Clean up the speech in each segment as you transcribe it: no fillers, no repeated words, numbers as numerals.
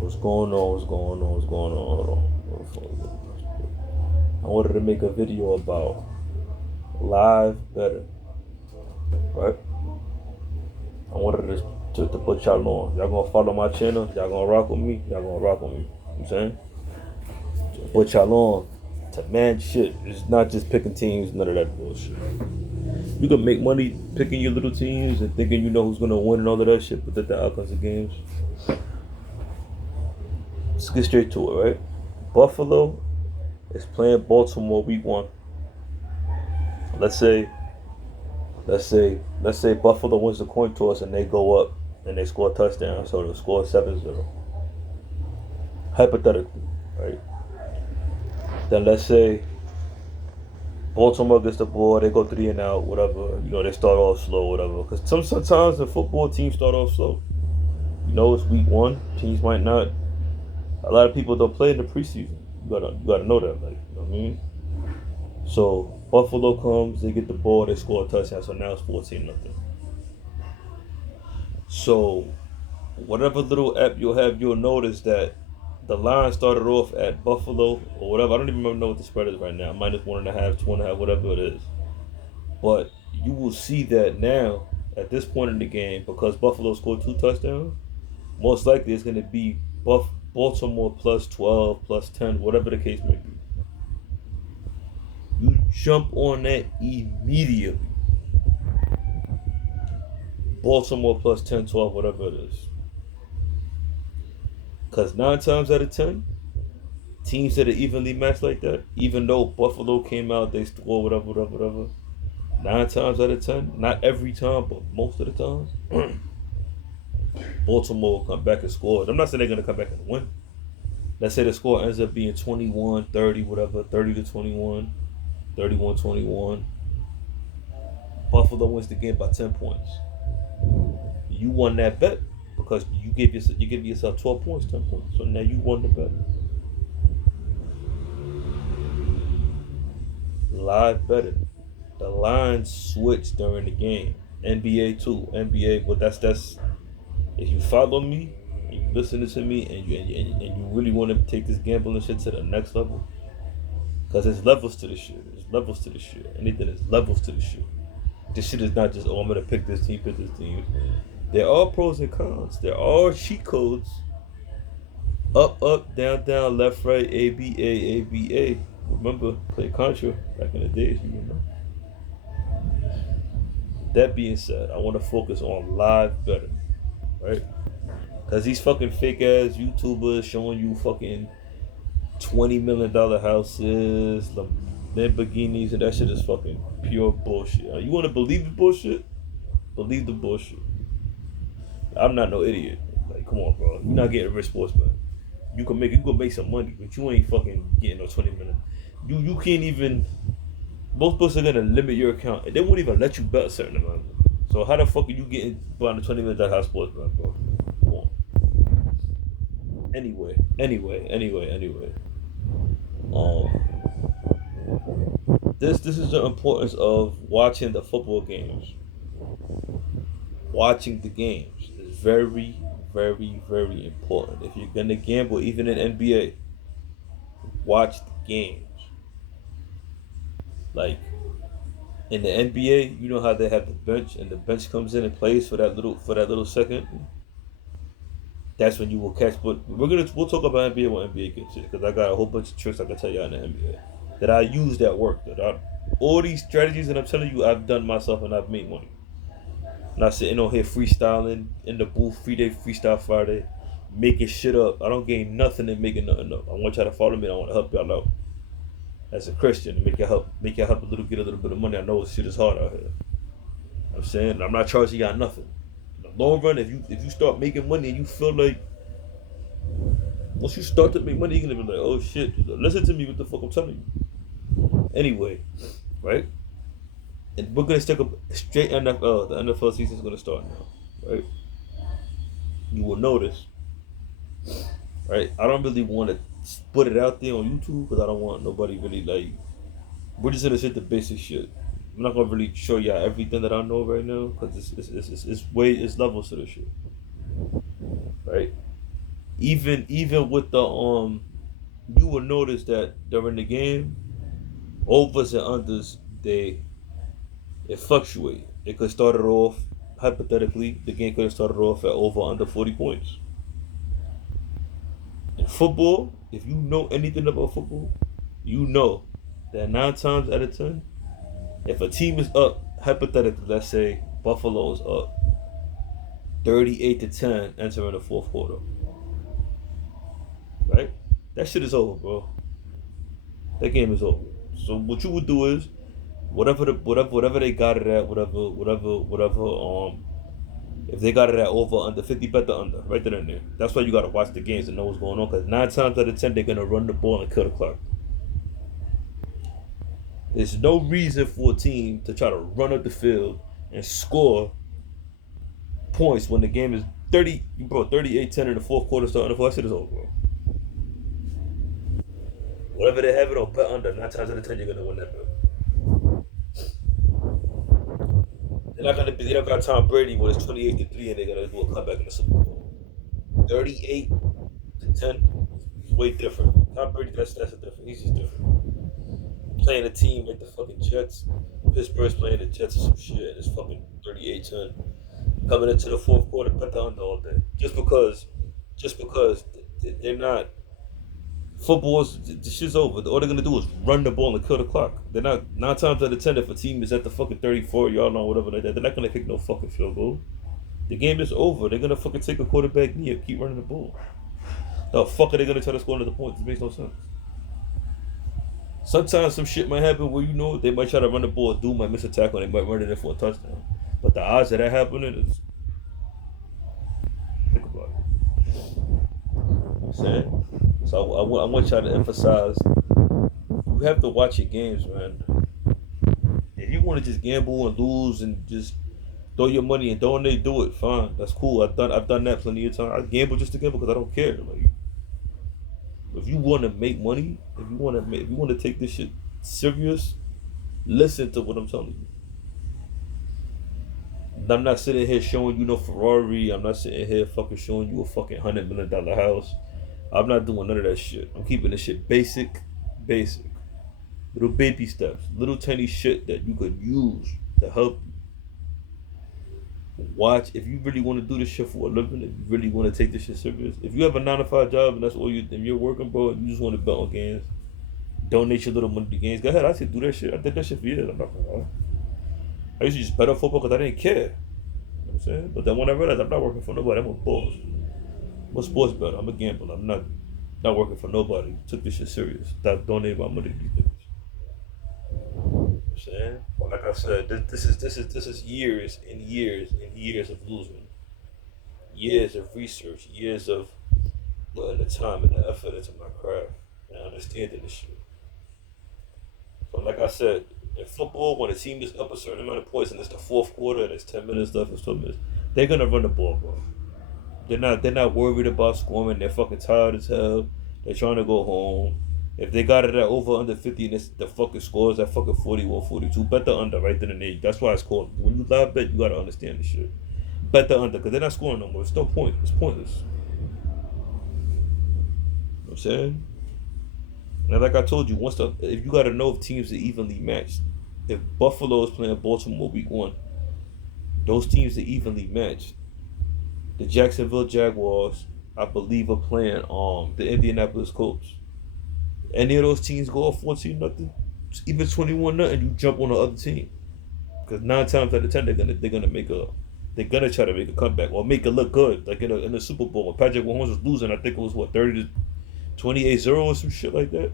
What's going on? What's going on? What's going on? Hold on. I wanted to make a video about live better, right? I wanted to put y'all on. Y'all gonna follow my channel? Y'all gonna rock with me? Y'all gonna rock with me? You know what I'm saying? Put y'all on to man shit. It's not just picking teams, none of that bullshit. You can make money picking your little teams and thinking you know who's gonna win and all of that shit, but the outcomes of games. Let's get straight to it, right? Buffalo is playing Baltimore week one. Let's say Buffalo wins the coin toss and they go up and they score a touchdown, so they'll score 7-0. Hypothetically, right? Then let's say Baltimore gets the ball, they go 3-and-out, whatever. You know, they start off slow, whatever. Because sometimes the football teams start off slow. You know, it's week one. Teams might not. A lot of people don't play in the preseason. You gotta know that, like, you know what I mean? So Buffalo comes, they get the ball, they score a touchdown, so now it's 14-0. So whatever little app you'll have, you'll notice that the line started off at Buffalo or whatever. I don't even know what the spread is right now. -1.5, 2.5, whatever it is. But you will see that now at this point in the game, because Buffalo scored 2 touchdowns, most likely it's going to be Baltimore plus 12, plus 10, whatever the case may be. You jump on that immediately. Baltimore plus 10, 12, whatever it is. Because 9 times out of 10, teams that are evenly matched like that, even though Buffalo came out, they score whatever. 9 times out of 10, not every time, but most of the time, Baltimore will come back and score. I'm not saying they're going to come back and win. Let's say the score ends up being 21, 30, whatever, 30-21, 31-21. Buffalo wins the game by 10 points. You won that bet because you give yourself 12 points, 10 points. So now you won the bet. Live betting. The lines switch during the game. NBA too. NBA, but that's if you follow me, and you listening to me, and you really want to take this gambling shit to the next level, because there's levels to this shit. There's levels to this shit. Anything is levels to this shit. This shit is not just, oh, I'm gonna pick this team. There are pros and cons. There are cheat codes. Up, down, left, right, ABA. Remember, play Contra back in the days, you know. That being said, I want to focus on live betting, right? Because these fucking fake ass YouTubers showing you fucking $20 million houses, Lamborghinis, and that shit is fucking pure bullshit. You want to believe the bullshit? Believe the bullshit. I'm not no idiot. Like, come on, bro. You're not getting rich sports, man. You can make some money, but you ain't fucking getting no 20 million. You can't even. Most books are gonna limit your account, and they won't even let you bet a certain amount. So how the fuck are you getting buying a $20 million house sports, man, bro? Come on. Anyway. This is the importance of watching the football games. Watching the games is very, very important. If you're gonna gamble, even in NBA, watch the games. Like in the NBA, you know how they have the bench, and the bench comes in and plays for that little second. That's when you will catch. But we'll talk about NBA when NBA gets it, because I got a whole bunch of tricks I can tell you in the NBA that I use that work. All these strategies that I'm telling you, I've done myself and I've made money. Not sitting on here freestyling in the booth, freestyle Friday, making shit up. I don't gain nothing in making nothing up. I want y'all to follow me. I want to help y'all out as a Christian, make y'all help get a little bit of money. I know shit is hard out here. I'm saying I'm not charging y'all nothing. In the long run, if you start making money and you feel like once you start to make money, you're gonna be like, oh shit, listen to me, what the fuck I'm telling you. Anyway, right? And we're gonna stick up straight NFL. The NFL season is gonna start now, right? You will notice, right? I don't really want to put it out there on YouTube because I don't want nobody really like. We're just gonna hit the basic shit. I'm not gonna really show y'all everything that I know right now because it's levels to this shit, right? Even with the you will notice that during the game, overs and unders they fluctuate. It could start it off hypothetically. The game could have started off at over under 40 points. In football, if you know anything about football, you know that 9 times out of 10, if a team is up, hypothetically, let's say Buffalo's up 38-10 entering the fourth quarter, right? That shit is over, bro. That game is over. So what you would do is whatever they got it at, whatever if they got it at over under 50, bet the under right then and there. That's why you gotta watch the games and know what's going on, because 9 times out of 10 they're gonna run the ball and kill the clock. There's no reason for a team to try to run up the field and score points when the game is 38-10 in the fourth quarter starting the fourth. That shit is over, bro. Whatever they have it on, bet under. 9 times out of 10 you're gonna win that bet. They don't got Tom Brady when it's 28-3 and they're gonna do a comeback in the Super Bowl. 38-10 is way different. Tom Brady, that's a different. He's just different. Playing a team like the fucking Jets. Pittsburgh's playing the Jets or some shit and it's fucking 38-10. Coming into the fourth quarter, bet the under all day. Just because they're not. Football's the shit's over. All they're gonna do is run the ball and kill the clock. They're not 9 times out of 10 if a team is at the fucking 34 yard line or whatever like that. They're not gonna kick no fucking field goal. The game is over. They're gonna fucking take a quarterback knee and keep running the ball. The fuck are they gonna try to score another point? This makes no sense. Sometimes some shit might happen where they might try to run the ball, dude might miss a tackle, and they might run it in for a touchdown. But the odds of that happening is, think about it. You know what I'm saying? So I want y'all to emphasize, you have to watch your games, man. If you want to just gamble and lose and just throw your money and donate, do it. Fine, that's cool. I've done that plenty of times. I gamble just to gamble because I don't care. Like, if you want to make money, if you want to take this shit serious, listen to what I'm telling you. I'm not sitting here showing you no Ferrari. I'm not sitting here fucking showing you a fucking $100 million house. I'm not doing none of that shit. I'm keeping this shit basic. Little baby steps. Little tiny shit that you could use to help you. Watch. If you really want to do this shit for a living, if you really want to take this shit serious, if you have a 9 to 5 job and that's all you're working, bro, and you just want to bet on games, donate your little money to games, go ahead. I said do that shit. I did that shit for years. I'm not gonna lie. I used to just bet on football because I didn't care. You know what I'm saying? But then when I realized I'm not working for nobody, I'm a boss. I'm a sports bettor. I'm a gambler. I'm not working for nobody. Took this shit serious. Stop donating my money to these niggas. You know what I'm saying? But like I said, this is years and years and years of losing. Years of research, years of putting the time and the effort into my craft and understanding this shit. So like I said, in football, when a team is up a certain amount of points and it's the fourth quarter and it's 10 minutes left, it's 12 minutes, they're gonna run the ball, bro. They're not worried about scoring. They're fucking tired as hell. They're trying to go home. If they got it at over under 50 and the fucking scores at fucking 41, 42, bet the under right then and there. That's why it's called. When you live bet, you gotta understand this shit. Bet the under, because they're not scoring no more. It's no point. It's pointless. You know what I'm saying? And like I told you, if you gotta know if teams are evenly matched. If Buffalo is playing Baltimore week 1, those teams are evenly matched. The Jacksonville Jaguars, I believe, are playing the Indianapolis Colts. Any of those teams go off 14-0, even 21-0, you jump on the other team. Because 9 times out of 10 they're gonna try to make a comeback or make it look good. Like in the Super Bowl when Patrick Mahomes was losing, I think it was 30-28-0 or some shit like that.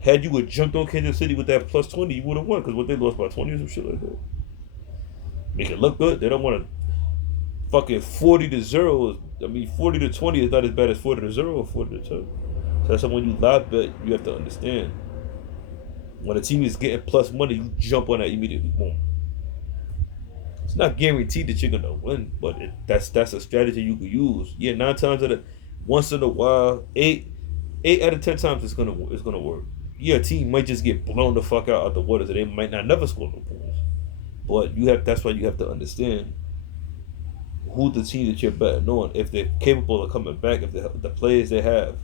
Had you would jumped on Kansas City with that plus 20, you would have won because what they lost by 20 or some shit like that. Make it look good. They don't want to fucking 40-0. 40-20 is not as bad as 40-0 or 40-2. So that's why when you live bet, you have to understand. When a team is getting plus money, you jump on that immediately. Boom. It's not guaranteed that you're gonna win, but that's a strategy you can use. Yeah, 9 times once in a while, 8 out of 10 times it's gonna work. Yeah, a team might just get blown the fuck out of the water, so they might not never score no points. But that's why you have to understand who the team that you're betting on, if they're capable of coming back, if the players they have.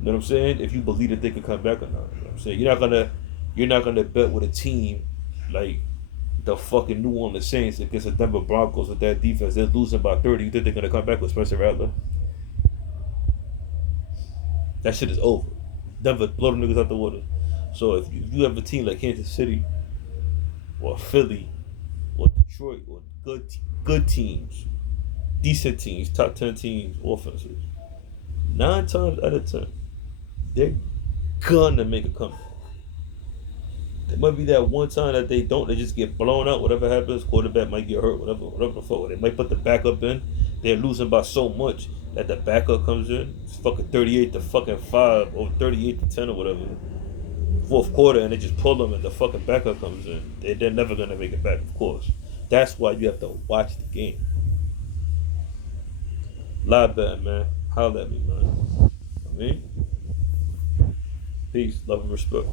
You know what I'm saying? If you believe that they can come back or not. You know what I'm saying? You're not gonna bet with a team like the fucking New Orleans Saints against the Denver Broncos with that defense. They're losing by 30. You think they're gonna come back with Spencer Rattler? That shit is over. Denver blow them niggas out the water. So if you have a team like Kansas City or Philly or Detroit or good teams, decent teams, top 10 teams, offenses, 9 times out of 10, they're gonna make a comeback. There might be that one time that they don't, they just get blown out. Whatever happens, quarterback might get hurt. Whatever the fuck. They might put the backup in. They're losing by so much that the backup comes in. It's fucking 38-5 or 38-10 or whatever. Fourth quarter, and they just pull them, and the fucking backup comes in. They're never gonna make it back, of course. That's why you have to watch the game. Live betting, man. Holler at me, man. I mean, peace, love, and respect.